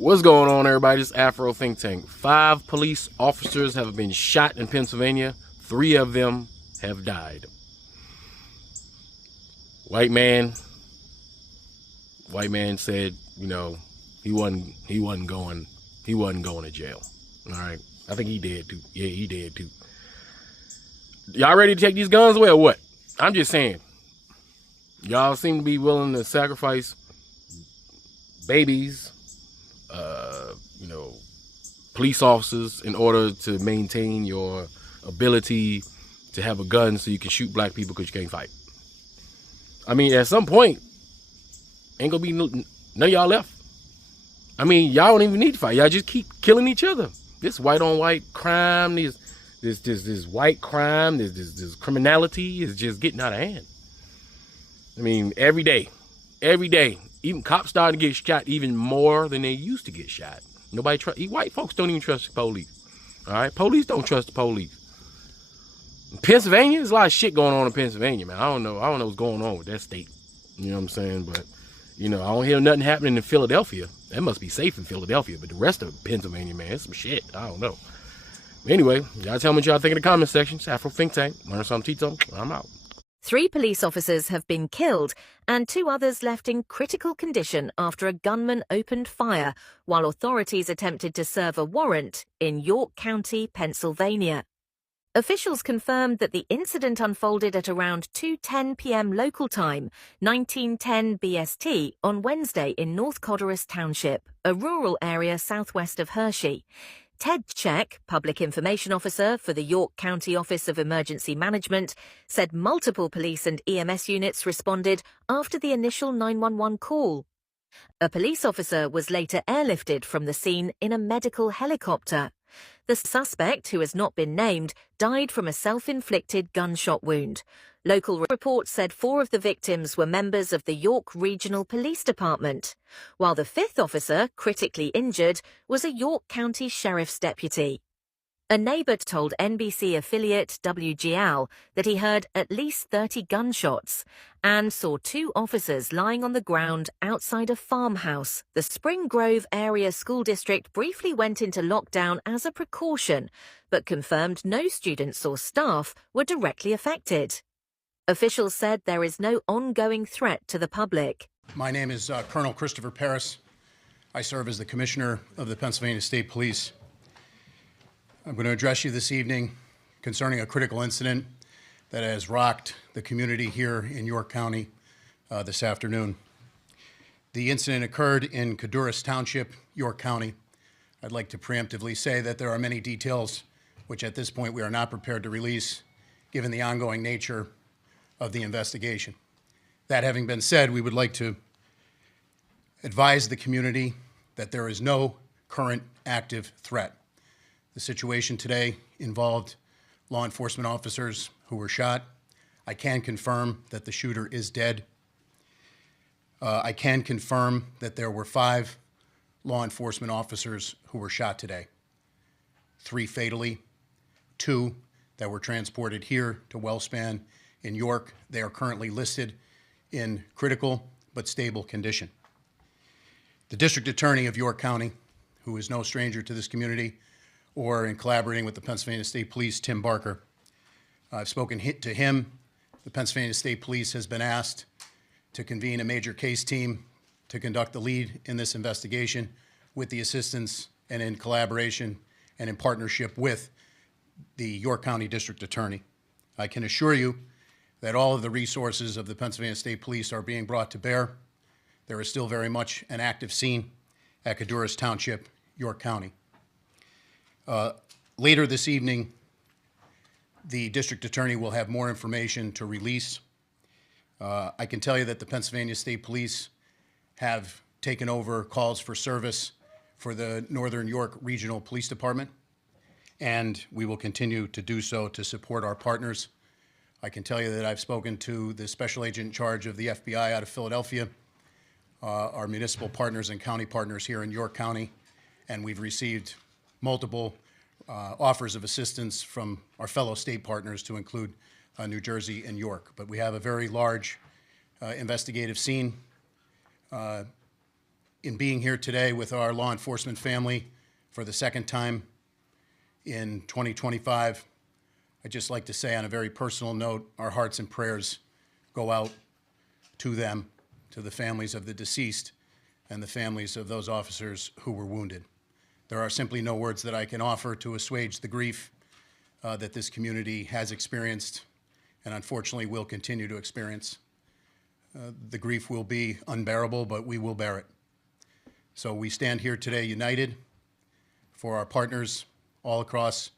What's going on, everybody? This Afro Think Tank. 5 police officers have been shot in Pennsylvania. 3 of them have died. White man said, he wasn't going to jail. All right. I think he did too. Yeah, he did too. Y'all ready to take these guns away or what? I'm just saying. Y'all seem to be willing to sacrifice babies, police officers in order to maintain your ability to have a gun so you can shoot black people because you can't fight. I mean, at some point, ain't gonna be none of y'all left. I mean, y'all don't even need to fight. Y'all just keep killing each other. This white on white crime, this white crime, this criminality is just getting out of hand. I mean, every day, even cops starting to get shot even more than they used to get shot. White folks don't even trust the police. All right, police don't trust the police. In Pennsylvania, there's a lot of shit going on in Pennsylvania, man. I don't know what's going on with that state. You know what I'm saying? But I don't hear nothing happening in Philadelphia. That must be safe in Philadelphia, but the rest of Pennsylvania, man, it's some shit. I don't know. Anyway, y'all tell me what y'all think in the comment section. It's Afro Think Tank. Learn something, Tito. I'm out. 3 police officers have been killed and 2 others left in critical condition after a gunman opened fire while authorities attempted to serve a warrant in York County, Pennsylvania. Officials confirmed that the incident unfolded at around 2:10 p.m. local time, 1910 BST, on Wednesday in North Codorus Township, a rural area southwest of Hershey. Ted Check, Public Information Officer for the York County Office of Emergency Management, said multiple police and EMS units responded after the initial 911 call. A police officer was later airlifted from the scene in a medical helicopter. The suspect, who has not been named, died from a self-inflicted gunshot wound. Local reports said 4 of the victims were members of the York Regional Police Department, while the 5th officer, critically injured, was a York County Sheriff's deputy. A neighbor told NBC affiliate WGL that he heard at least 30 gunshots and saw 2 officers lying on the ground outside a farmhouse. The Spring Grove Area School District briefly went into lockdown as a precaution, but confirmed no students or staff were directly affected. Officials said there is no ongoing threat to the public. My name is Colonel Christopher Paris. I serve as the Commissioner of the Pennsylvania State Police. I'm going to address you this evening concerning a critical incident that has rocked the community here in York County this afternoon. The incident occurred in Codorus Township, York County. I'd like to preemptively say that there are many details which at this point we are not prepared to release given the ongoing nature of the investigation. That having been said, we would like to advise the community that there is no current active threat. The situation today involved law enforcement officers who were shot. I can confirm that the shooter is dead. I can confirm that there were 5 law enforcement officers who were shot today. 3 fatally, 2 that were transported here to Wellspan in York. They are currently listed in critical but stable condition. The District Attorney of York County, who is no stranger to this community, or in collaborating with the Pennsylvania State Police, Tim Barker. I've spoken to him. The Pennsylvania State Police has been asked to convene a major case team to conduct the lead in this investigation with the assistance and in collaboration and in partnership with the York County District Attorney. I can assure you that all of the resources of the Pennsylvania State Police are being brought to bear. There is still very much an active scene at Codorus Township, York County. Later this evening, the District Attorney will have more information to release. I can tell you that the Pennsylvania State Police have taken over calls for service for the Northern York Regional Police Department, and we will continue to do so to support our partners. I can tell you that I've spoken to the Special Agent in charge of the FBI out of Philadelphia, our municipal partners and county partners here in York County, and we've received multiple offers of assistance from our fellow state partners to include New Jersey and York. But we have a very large investigative scene In being here today with our law enforcement family for the second time in 2025, I'd just like to say on a very personal note, our hearts and prayers go out to them, to the families of the deceased and the families of those officers who were wounded. There are simply no words that I can offer to assuage the grief that this community has experienced and unfortunately will continue to experience. The grief will be unbearable, but we will bear it. So we stand here today united for our partners all across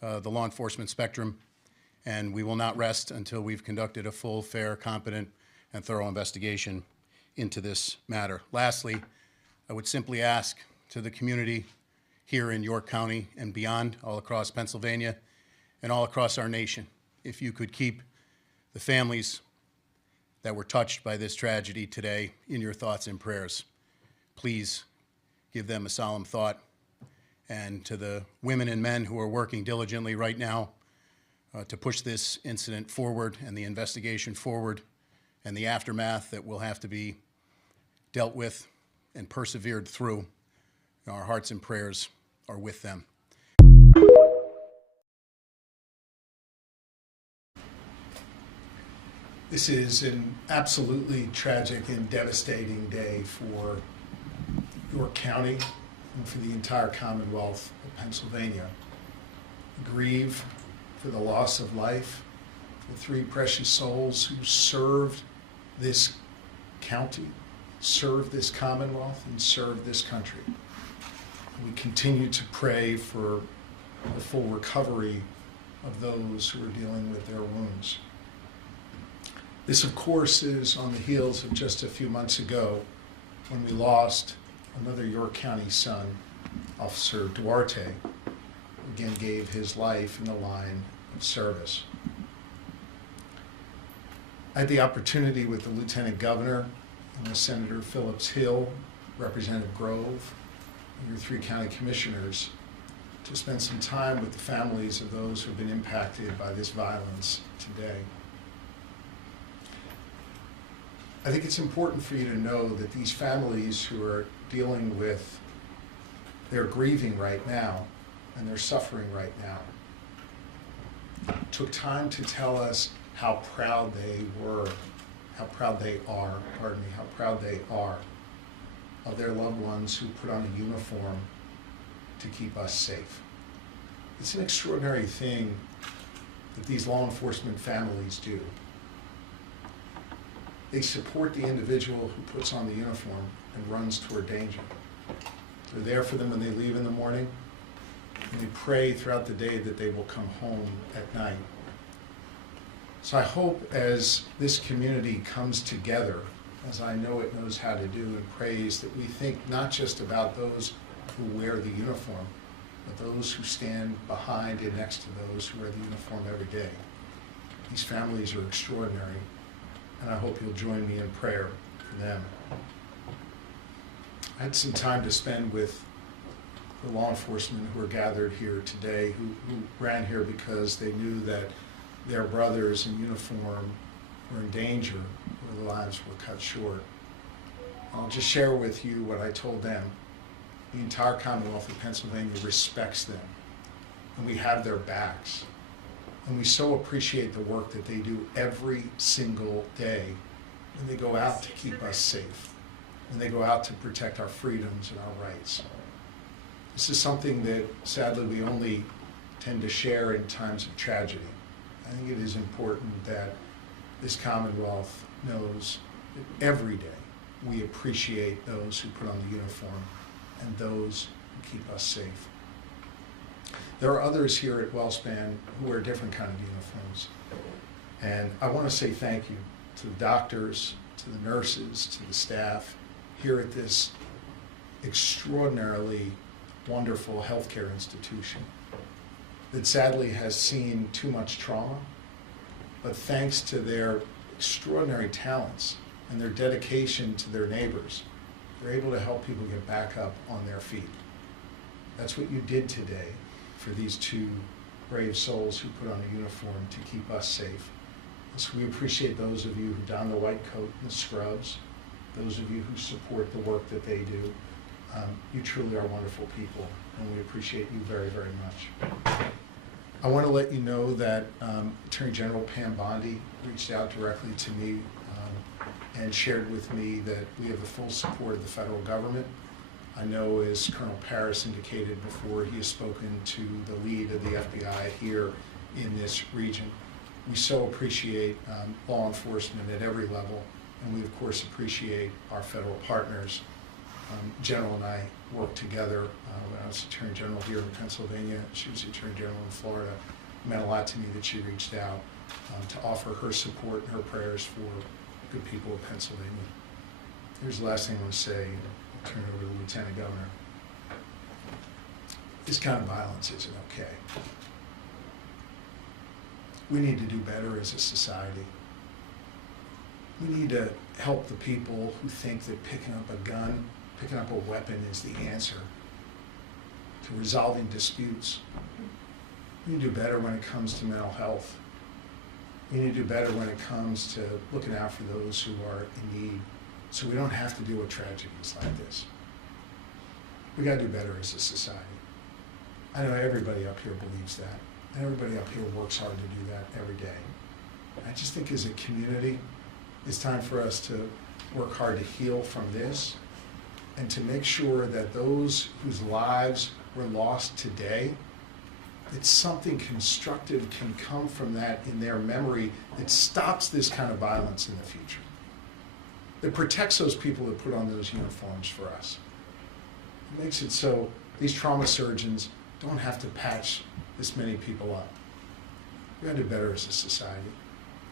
the law enforcement spectrum, and we will not rest until we've conducted a full, fair, competent, and thorough investigation into this matter. Lastly, I would simply ask to the community here in York County and beyond, all across Pennsylvania and all across our nation, if you could keep the families that were touched by this tragedy today in your thoughts and prayers. Please give them a solemn thought. And to the women and men who are working diligently right now to push this incident forward and the investigation forward and the aftermath that will have to be dealt with and persevered through, our hearts and prayers are with them. This is an absolutely tragic and devastating day for York County and for the entire Commonwealth of Pennsylvania. We grieve for the loss of life, for 3 precious souls who served this county, served this Commonwealth, and served this country. We continue to pray for the full recovery of those who are dealing with their wounds. This, of course, is on the heels of just a few months ago when we lost another York County son, Officer Duarte, who again gave his life in the line of service. I had the opportunity with the Lieutenant Governor and with Senator Phillips Hill, Representative Grove, and your 3 county commissioners to spend some time with the families of those who have been impacted by this violence today. I think it's important for you to know that these families who are dealing with, they're grieving right now and they're suffering right now, took time to tell us how proud they were, how proud they are, how proud they are of their loved ones who put on a uniform to keep us safe. It's an extraordinary thing that these law enforcement families do. They support the individual who puts on the uniform and runs toward danger. They're there for them when they leave in the morning, and they pray throughout the day that they will come home at night. So I hope as this community comes together, as I know it knows how to do, and prays, that we think not just about those who wear the uniform, but those who stand behind and next to those who wear the uniform every day. These families are extraordinary, and I hope you'll join me in prayer for them. I had some time to spend with the law enforcement who are gathered here today, who ran here because they knew that their brothers in uniform were in danger, or their lives were cut short. I'll just share with you what I told them. The entire Commonwealth of Pennsylvania respects them, and we have their backs. And we so appreciate the work that they do every single day when they go out to keep us safe, when they go out to protect our freedoms and our rights. This is something that sadly we only tend to share in times of tragedy. I think it is important that this Commonwealth knows that every day we appreciate those who put on the uniform and those who keep us safe. There are others here at Wellspan who wear different kind of uniforms. And I want to say thank you to the doctors, to the nurses, to the staff here at this extraordinarily wonderful healthcare institution that sadly has seen too much trauma, but thanks to their extraordinary talents and their dedication to their neighbors, they're able to help people get back up on their feet. That's what you did today for these 2 brave souls who put on a uniform to keep us safe. And so we appreciate those of you who don the white coat and the scrubs, those of you who support the work that they do. You truly are wonderful people, and we appreciate you very, very much. I want to let you know that Attorney General Pam Bondi reached out directly to me and shared with me that we have the full support of the federal government. I know, as Colonel Paris indicated before, he has spoken to the lead of the FBI here in this region. We so appreciate law enforcement at every level, and we of course appreciate our federal partners. General and I worked together when I was Attorney General here in Pennsylvania. She was the Attorney General in Florida. It meant a lot to me that she reached out to offer her support and her prayers for good people of Pennsylvania. Here's the last thing I want to say, and I'll turn it over to the Lieutenant Governor. This kind of violence isn't okay. We need to do better as a society. We need to help the people who think that picking up a gun, picking up a weapon is the answer to resolving disputes. We need to do better when it comes to mental health. We need to do better when it comes to looking out for those who are in need, so we don't have to deal with tragedies like this. We gotta do better as a society. I know everybody up here believes that. Everybody up here works hard to do that every day. I just think as a community, it's time for us to work hard to heal from this and to make sure that those whose lives were lost today, that something constructive can come from that in their memory that stops this kind of violence in the future, that protects those people that put on those uniforms for us. It makes it so these trauma surgeons don't have to patch this many people up. We've got to do better as a society.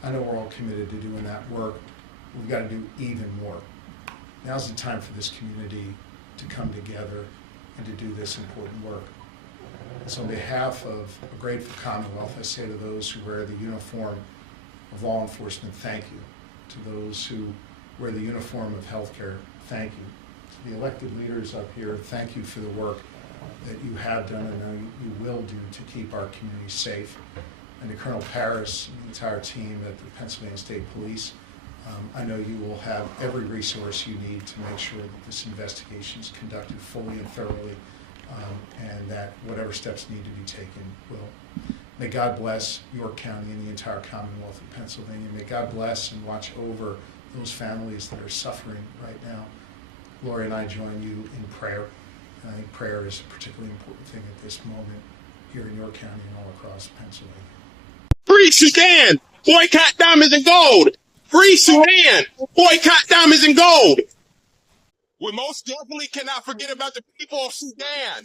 I know we're all committed to doing that work. We've got to do even more. Now's the time for this community to come together and to do this important work. So on behalf of a grateful Commonwealth, I say to those who wear the uniform of law enforcement, thank you. To those who wear the uniform of healthcare, thank you. To the elected leaders up here, thank you for the work that you have done and know you will do to keep our community safe. And to Colonel Paris and the entire team at the Pennsylvania State Police, I know you will have every resource you need to make sure that this investigation is conducted fully and thoroughly, and that whatever steps need to be taken will. May God bless York County and the entire Commonwealth of Pennsylvania. May God bless and watch over those families that are suffering right now. Lori and I join you in prayer. I think prayer is a particularly important thing at this moment here in York County and all across Pennsylvania. Free Sudan! Boycott diamonds and gold! Free Sudan! Boycott diamonds and gold! We most definitely cannot forget about the people of Sudan.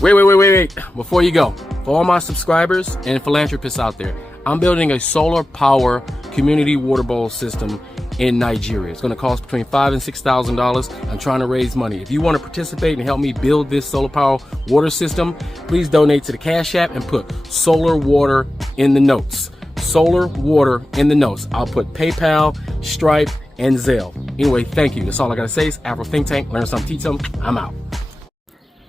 Wait. Before you go, for all my subscribers and philanthropists out there, I'm building a solar power community water bowl system in Nigeria. It's going to cost between $5,000 and $6,000. I'm trying to raise money. If you want to participate and help me build this solar power water system, please donate to the Cash App and put solar water in the notes. Solar water in the notes. I'll put PayPal, Stripe, and Zelle. Anyway, thank you. That's all I got to say. It's Afro Think Tank. Learn something, teach something. I'm out.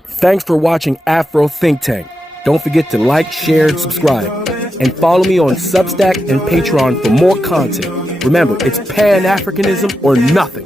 Thanks for watching Afro Think Tank. Don't forget to like, share, and subscribe. And follow me on Substack and Patreon for more content. Remember, it's Pan-Africanism or nothing.